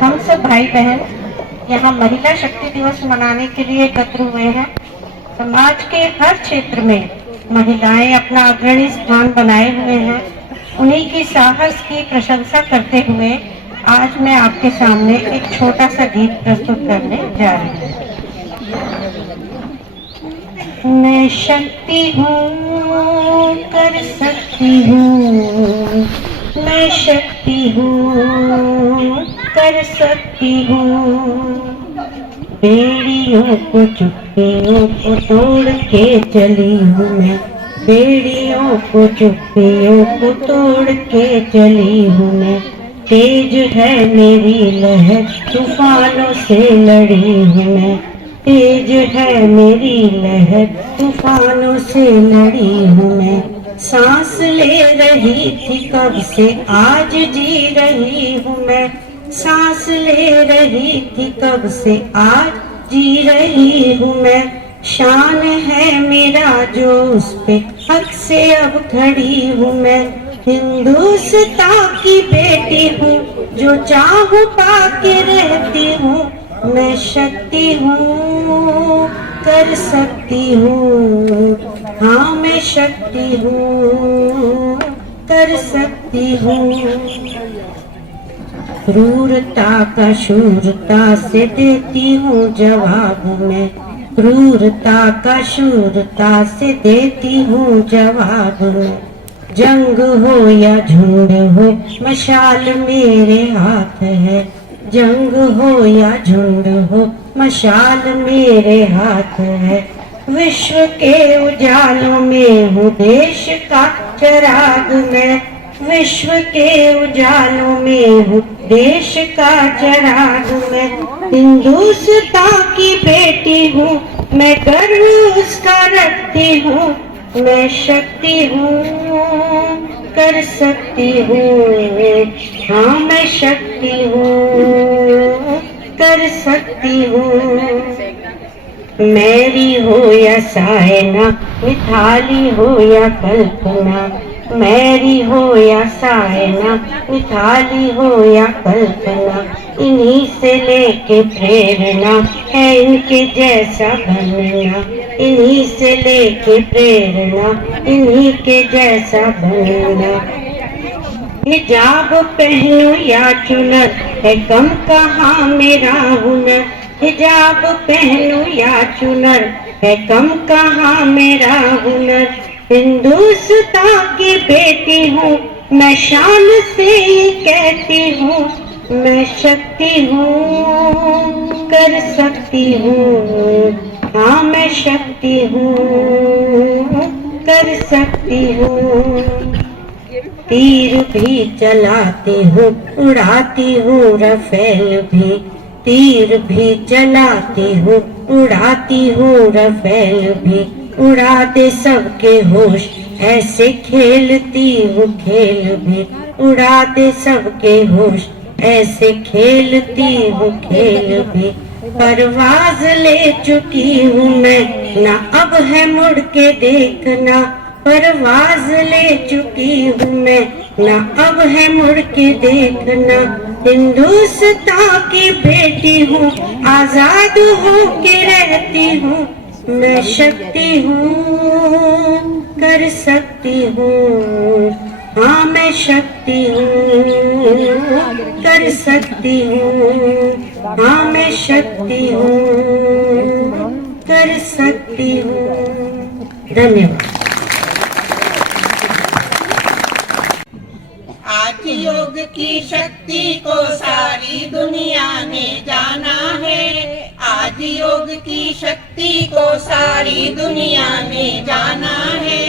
हम सब भाई बहन यहाँ महिला शक्ति दिवस मनाने के लिए एकत्र हुए हैं। समाज के हर क्षेत्र में महिलाएं अपना अग्रणी स्थान बनाए हुए हैं। उन्हीं की साहस की प्रशंसा करते हुए आज मैं आपके सामने एक छोटा सा गीत प्रस्तुत करने जा रही हूँ। मैं शक्ति हूँ, कर सकती हूँ, मैं शक्ति हूँ, कर सकती हूँ। बेड़ियों को चुप्पियों को तोड़ के चली हूँ मैं, बेड़ियों को चुप्पियों को तोड़ के चली हूँ मैं। तेज है मेरी लहर, तूफानों से लड़ी हूँ मैं, तेज है मेरी लहर, तूफानों से लड़ी हूँ मैं। सांस ले रही थी कब से, आज जी रही हूँ मैं, सांस ले रही थी कब से, आज जी रही हूँ मैं। शान है मेरा जो उस पे हक से अब खड़ी हूँ मैं, हिंदुस्तान की बेटी हूँ, जो चाहूँ पाके रहती हूँ। मैं शक्ति हूँ, कर सकती हूँ, हाँ मैं शक्ति हूँ, कर सकती हूँ। क्रूरता का शूरता से देती हूँ जवाब मैं, क्रूरता का शूरता से देती हूँ जवाब मैं। जंग हो या झुंड हो, मशाल मेरे हाथ है, जंग हो या झुंड हो, मशाल मेरे हाथ है। विश्व के उजालों में हूँ देश का चिराग मैं, विश्व के उजालों में हूँ देश का चिराग मैं। हिंदुस्तान की बेटी हूँ मैं, गर्व उसका रखती हूँ। मैं शक्ति हूँ, कर सकती हूँ, हाँ मैं शक्ति हूँ, कर सकती हूँ। मैरी हो या सायना, मिथाली हो या कल्पना, मैरी हो या सायना, मिथाली हो या कल्पना, इन्हीं से लेके प्रेरणा है इनके जैसा बनना, इन्हीं से लेके प्रेरणा इन्हीं के जैसा बनना। हिजाब पहनूं या चुनर, है कम कहाँ मेरा हुनर, हिजाब पहनूं या चुनर, है कम कहाँ मेरा हुनर। हिंदुस्तान की बेटी हूँ मैं, शान से ही कहती हूँ। मैं शक्ति हूँ, कर सकती हूँ, हाँ मैं शक्ति हूँ, कर सकती हूँ। तीर भी चलाती हूँ, उड़ाती हूँ रफेल भी, तीर भी चलाती हूँ, उड़ाती हूँ रफेल भी। उड़ा दे सबके होश, ऐसे खेलती हूँ खेल भी, उड़ा दे सबके होश, ऐसे खेलती हूँ खेल भी। परवाज ले चुकी हूँ मैं, ना अब है मुड़ के देखना, परवाज ले चुकी हूँ मैं, ना अब है मुड़ के देखना। हिंदुस्तान की बेटी हूँ, आजाद हो के रहती हूँ। मैं शक्ति हूँ, कर सकती हूँ, हाँ मैं शक्ति हूँ, कर सकती हूँ, हाँ मैं शक्ति हूँ, कर सकती हूँ। धन्यवाद। आज योग की शक्ति को सारी दुनिया ने जाना है, आज योग की शक्ति को सारी दुनिया ने जाना है,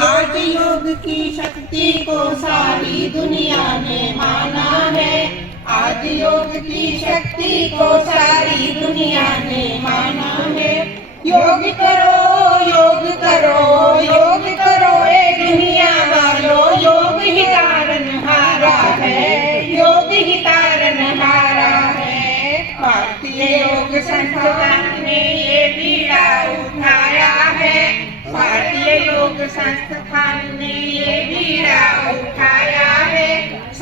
आज योग की शक्ति को सारी दुनिया ने माना है, आज योग की शक्ति को सारी दुनिया ने माना है। योग करो, योग करो, योग करो ए दुनिया वालों, योग ही तारनहारा है, योग ही तारनहारा है। भारतीय योग संस्थान ने ये बीड़ा उठाया है, भारतीय योग संस्थान ने ये बीड़ा उठाया है।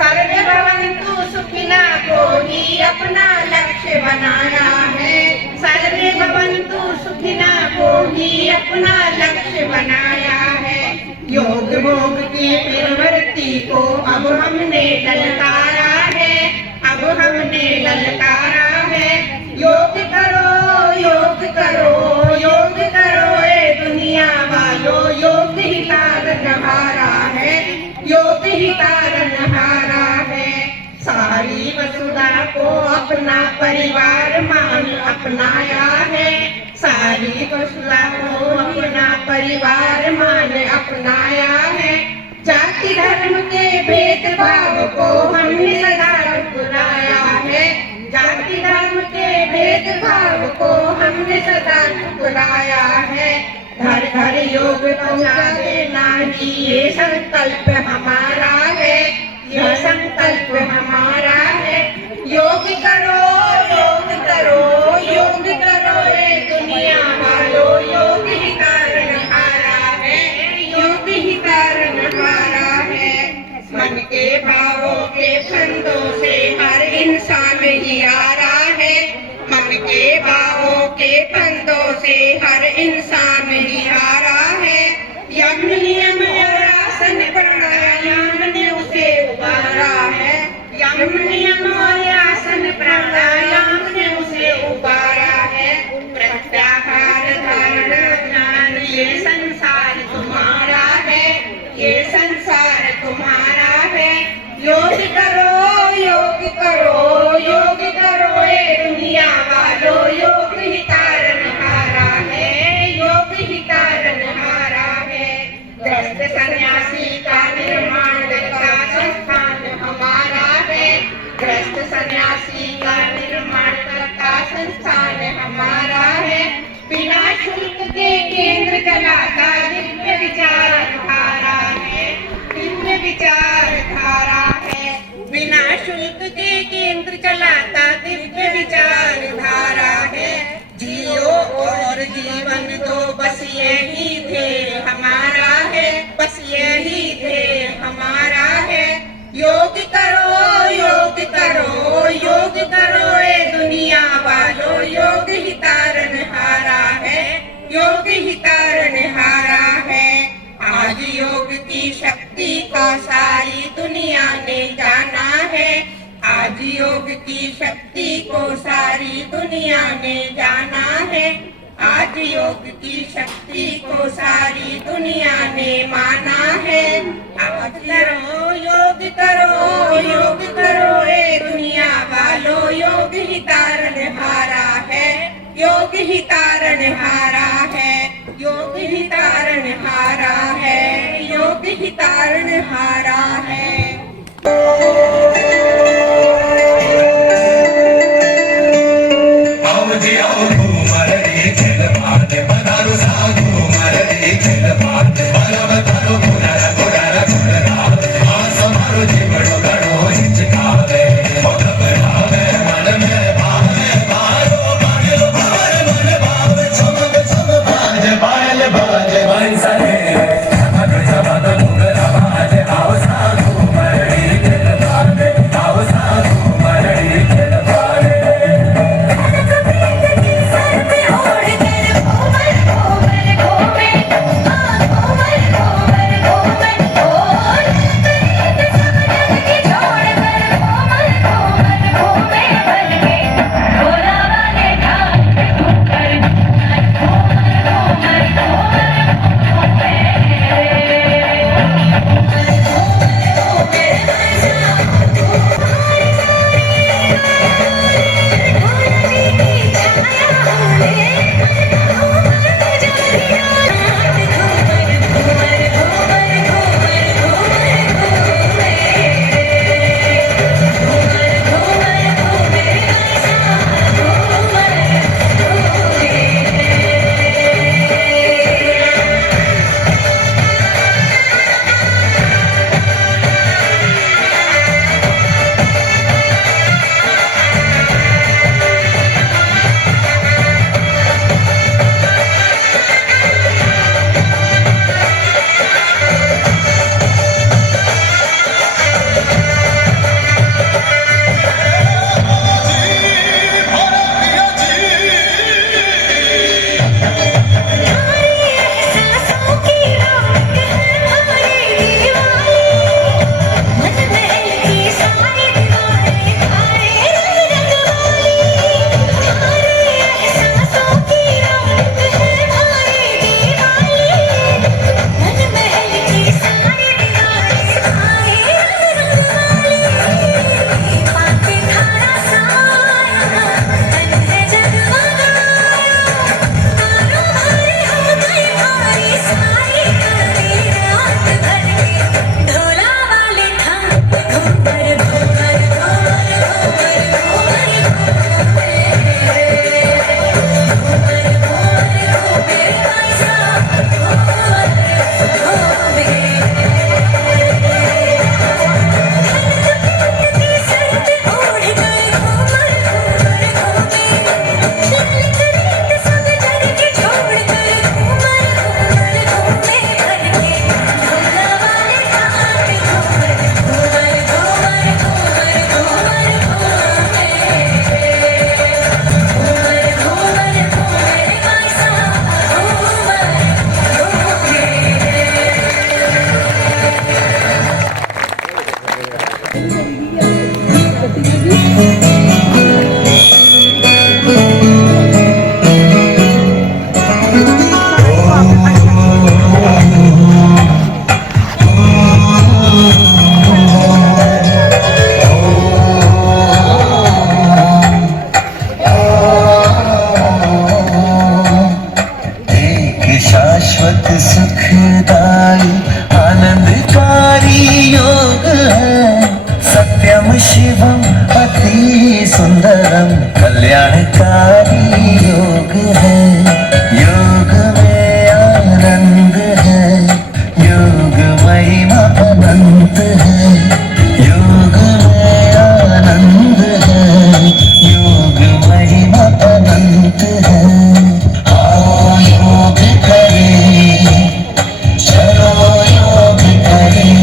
सर्वे भवन्तु सुखिनः को ही अपना लक्ष्य बनाया है। सर्वे भवन्तु सुखिनः को ही अपना लक्ष्य बनाया है। योग भोग की प्रवृत्ति को अब हमने ललकारा है। अब हमने ललकारा है। योग करो योग करो योग करो ए दुनिया वालों, योग ही तारनहारा है। योग ही तारनहारा है। सारी वसुधा को अपना परिवार मान अपनाया है। सारी वसुधा को अपना परिवार मान अपनाया है। जाति धर्म के भेदभाव को हमने सदा ठुकराया है। जाति धर्म के भेदभाव को हमने सदा ठुकराया है। घर घर योग पहुंचा देना ही ये संकल्प हमारा है। यह संकल्प हमारा है। योग करो योग करो योग करो ए दुनिया वालों, योग ही तारनहारा है। योग ही तारनहारा है। मन के भावों के फंदों से हर इंसान ही आ रहा है। मन के भावों के फंदों से हर इंसान ही आ रहा है। यम नियम और आसन प्राणायाम ने उसे उबारा है। यम नियम और आसन प्राणायाम ने उसे उबारा है। प्रत्याहार धारणा ज्ञान ये संसार तुम्हारा है। ये संसार तुम्हारा है। योग करो योग करो योग करो ए दुनिया वालों, योग ही तारनहारा है। योग ही तारनहारा है। ग्रस्त सन्यासी का निर्माण का संस्थान हमारा है। ग्रस्त सन्यासी का निर्माण का संस्थान हमारा है। बिना शुल्क के केंद्र चलाता दिव्य विचार धारा है। दिव्य विचार धारा है। बिना शुल्क के केंद्र चलाता दिव्य विचार धारा है। जियो और जीवन दो बस यही ध्येय हमारा है। बस यही ध्येय हमारा है। योग करो योग करो योग करो ए दुनिया वालों, योग ही तारनहारा है। योग ही तारनहारा है। आज योग की शक्ति को सारी दुनिया ने जाना है। आज योग की शक्ति को सारी दुनिया ने जाना है। आज योग की शक्ति को सारी दुनिया ने माना है। आज करो योग करो ए दुनिया वालों, योग ही तारनहारा है। योग ही तारनहारा है। योग ही तारनहारा है। योग ही तारनहारा है। Bye. शाश्वत सुखदाई आनंदकारी योग है। सत्यम शिवम अति सुंदरम कल्याणकारी योग है। योग में आनंद है, योग महिमा अनंत है। योग में आनंद है, योग महिमा अनंत है। आओ योग करें, चलो योग करें।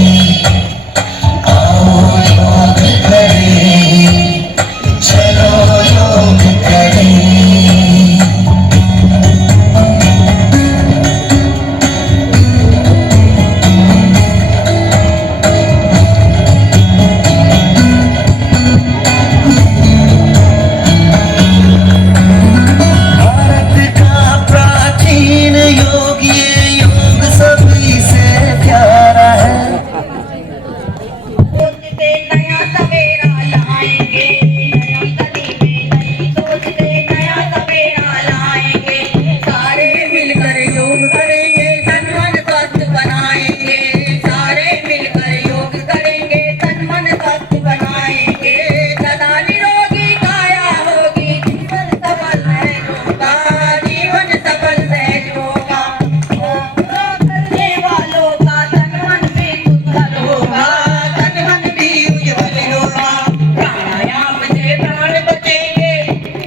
आओ योग करें, चलो योग करें। भारत का प्राचीन योग, ये योग सभी से प्यारा है। सोचते नया सवेरा लाएंगे, नया कली में नई सोचते नया सवेरा लाएंगे। सारे मिलकर योग करेंगे, तन मन स्वस्थ बनाएंगे। सारे मिलकर योग करेंगे, तन मन स्वस्थ बनाएंगे। सदा निरोगी काया होगी, जीवन सफल सहज होगा, जीवन सफल सहज होगा। योग करने वालों का तन मन भी उज्जवल होगा, तन मन भी उज्जवल होगा। प्राणायाम से प्राण बचेंगे,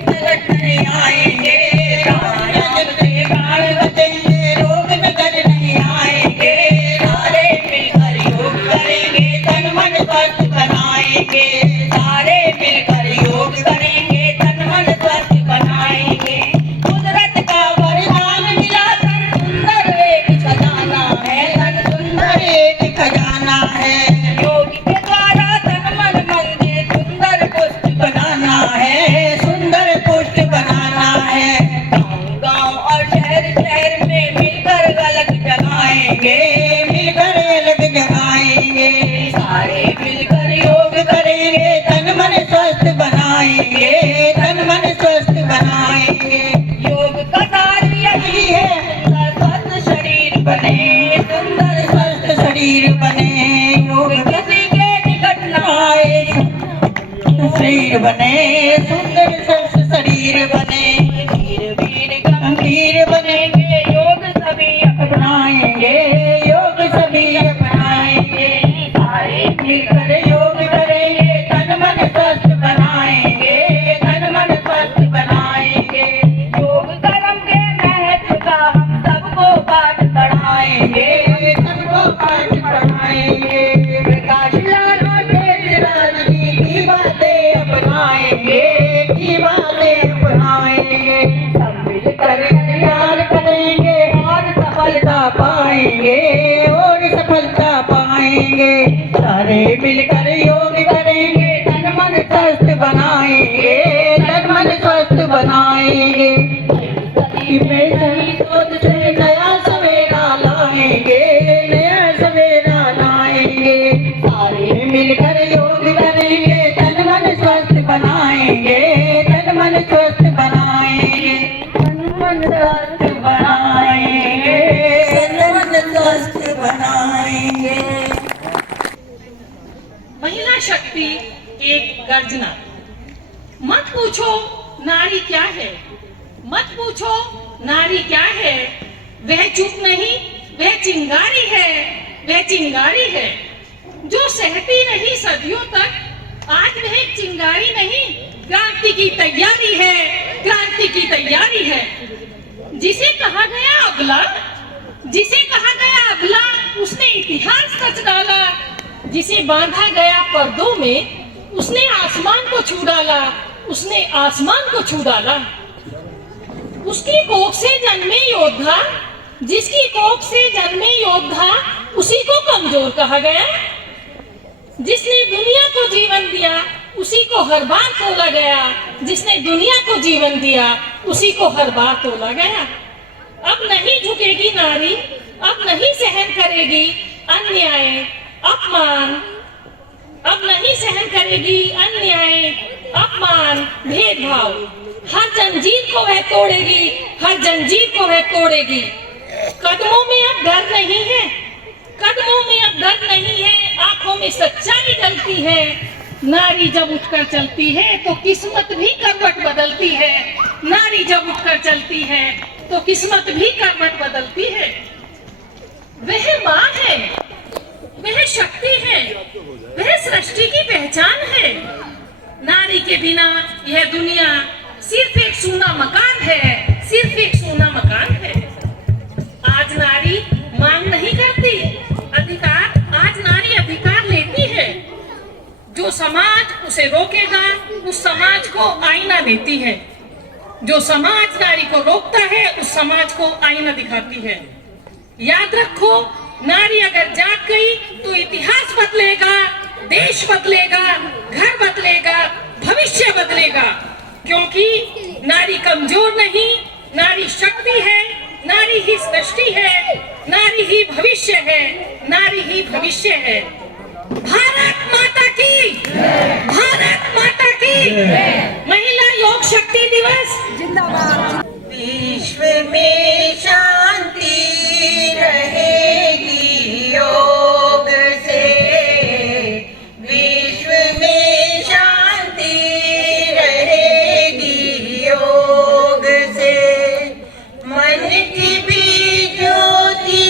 संकट नहीं आएंगे। प्राणायाम से प्राण बचेंगे, रोग नजर नहीं आएंगे। सारे मिलकर योग करेंगे, तन मन स्वस्थ बनाएंगे। सारे मिलकर योग करेंगे, तन मन स्वस्थ बनाएंगे। कुदरत का वरदान मिला, तन सुंदर एक खजाना है, तन सुंदर एक खजाना है। योग के द्वारा तन मन मंदिर सुंदर पुष्ट बनाना है, सुंदर पुष्ट बनाना है। गाँव गाँव और शहर शहर में मिलकर अलग जगाएंगे, मिलकर अलग जगाएंगे। सारे मिलकर योग करेंगे, तन मन स्वस्थ बनाएंगे, तन मन स्वस्थ बनाएंगे। योग का सार यही है, सुंदर स्वस्थ शरीर बने, सुंदर स्वस्थ शरीर बने। योग किसी के निकट न आए, शरीर बने, सुंदर स्वस्थ शरीर बने। धीरे वीर गंभीर बनेंगे, योग सभी अपनाएंगे, योग सभी अपनाएंगे। सारे मिलकर योग करेंगे, तन मन स्वस्थ बनाएंगे, तन मन स्वस्थ बनाएंगे। योग कर्म के महत्व का हम सबको पाठ पढ़ाएंगे, सबको पाठ पढ़ाएंगे। प्रकाश लाल और तेज राज की बातें अपनाएंगे, की बातें अपनाएंगे। सब मिलकर कल्याण करेंगे और सफलता पाएंगे, और सफलता पाएंगे। सारे मिलकर योग करेंगे, तन मन स्वस्थ बनाएंगे, तन मन स्वस्थ बनाएंगे। में सही सोच से नया सवेरा लाएंगे, नया सवेरा लाएंगे। सारे मिलकर योग करेंगे, तन मन स्वस्थ बनाएंगे, तन मन स्वस्थ बनाएंगे। तन मन स्वस्थ बनाएंगे, तन मन स्वस्थ बनाएंगे। महिला शक्ति एक गर्जना। मत पूछो नारी क्या है, मत पूछो नारी क्या है। वह चुप नहीं, वह चिंगारी है, वह चिंगारी है जो सहती नहीं सदियों तक। आज वह एक चिंगारी नहीं, क्रांति की तैयारी है, क्रांति की तैयारी है। जिसे कहा गया अबला, जिसे कहा गया अबला, उसने इतिहास रच डाला। जिसे बांधा गया पर्दों में, उसने आसमान को छू डाला, उसने आसमान को छू डाला। उसकी कोख से जन्मे योद्धा, जिसकी कोख से जन्मे योद्धा, उसी को कमजोर कहा गया। जिसने दुनिया को जीवन दिया, उसी को हर बार तोला गया। जिसने दुनिया को जीवन दिया, उसी को हर बार तोला गया। अब नहीं झुकेगी नारी, अब नहीं सहन करेगी अन्याय अपमान। अब नहीं सहन करेगी अन्याय अपमान भेदभाव। हर जंजीर को वह तोड़ेगी, हर जंजीर को वह तोड़ेगी। कदमों में अब डर नहीं है, कदमों में अब डर नहीं है, आंखों में सच्चाई जलती है। नारी जब उठकर चलती है तो किस्मत भी करवट बदलती है। नारी जब उठकर चलती है तो किस्मत भी करवट बदलती है। वह माँ है, वह शक्ति है, वह सृष्टि की पहचान है। नारी के बिना यह दुनिया सिर्फ एक सूना मकान है, सिर्फ एक सूना मकान है। आज नारी मांग नहीं करती अधिकार, आज नारी अधिकार लेती है। जो समाज उसे रोकेगा उस समाज को आईना देती है। जो समाज नारी को रोकता है उस समाज को आईना दिखाती है। याद रखो, नारी अगर जाग गई तो इतिहास बदलेगा, देश बदलेगा, घर बदलेगा, भविष्य बदलेगा। क्योंकि नारी कमजोर नहीं, नारी शक्ति है, नारी ही सृष्टि है, नारी ही भविष्य है, नारी ही भविष्य है। भारत माता की, भारत माता की। महिला योग शक्ति दिवस जिंदाबाद। विश्व में शांति रहेगी योग से, विश्व में शांति रहेगी योग से। मन की भी ज्योति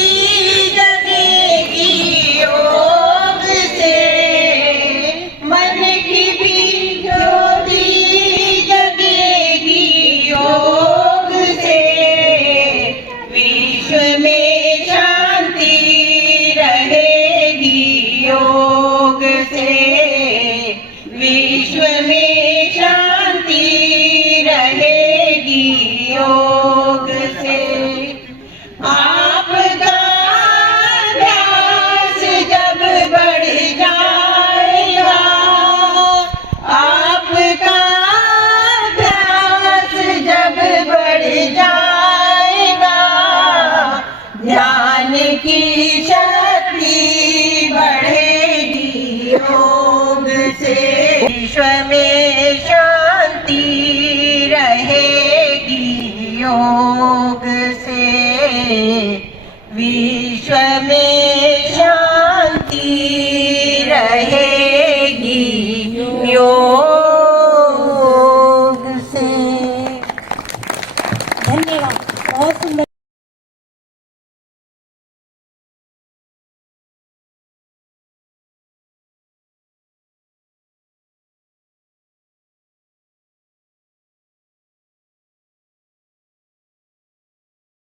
जगेगी योग से, मन की भी ज्योति जगेगी योग से। विश्व में शांति रहेगी योग से, विश्व में शांति रहेगी योग से। आपका अभ्यास जब बढ़ जाएगा, आपका अभ्यास जब बढ़ जाएगा, ध्यान की शक्ति बढ़ेगी योग से। विश्व में शांति रहेगी योग से।